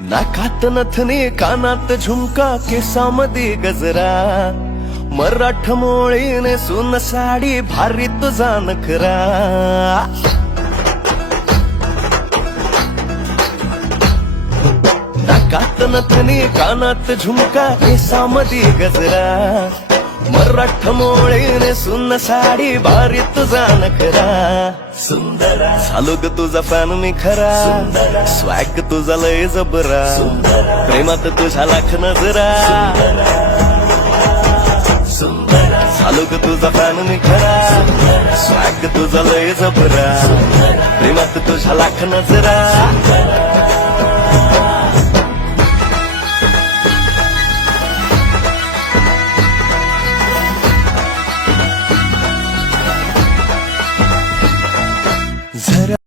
नाकात नथनी कानात झुमका केसामध्ये गजरा मराठ मोळीने सुन साडी भारी तुझा नखरा नाकात नथनी कानात झुमका केसामध्ये गजरा मराठ मोळीने सुन साडी भारी तुझा नखरा सुंदरा झालो ग तुझा फॅन मी खरा स्वॅग तुझा लय जबरा प्रेमात तुझ्या लाख नजरा झालो ग तुझा फॅन मी खरा स्वॅग तुझा लय जबरा प्रेमात तुझ्या लाख नजरा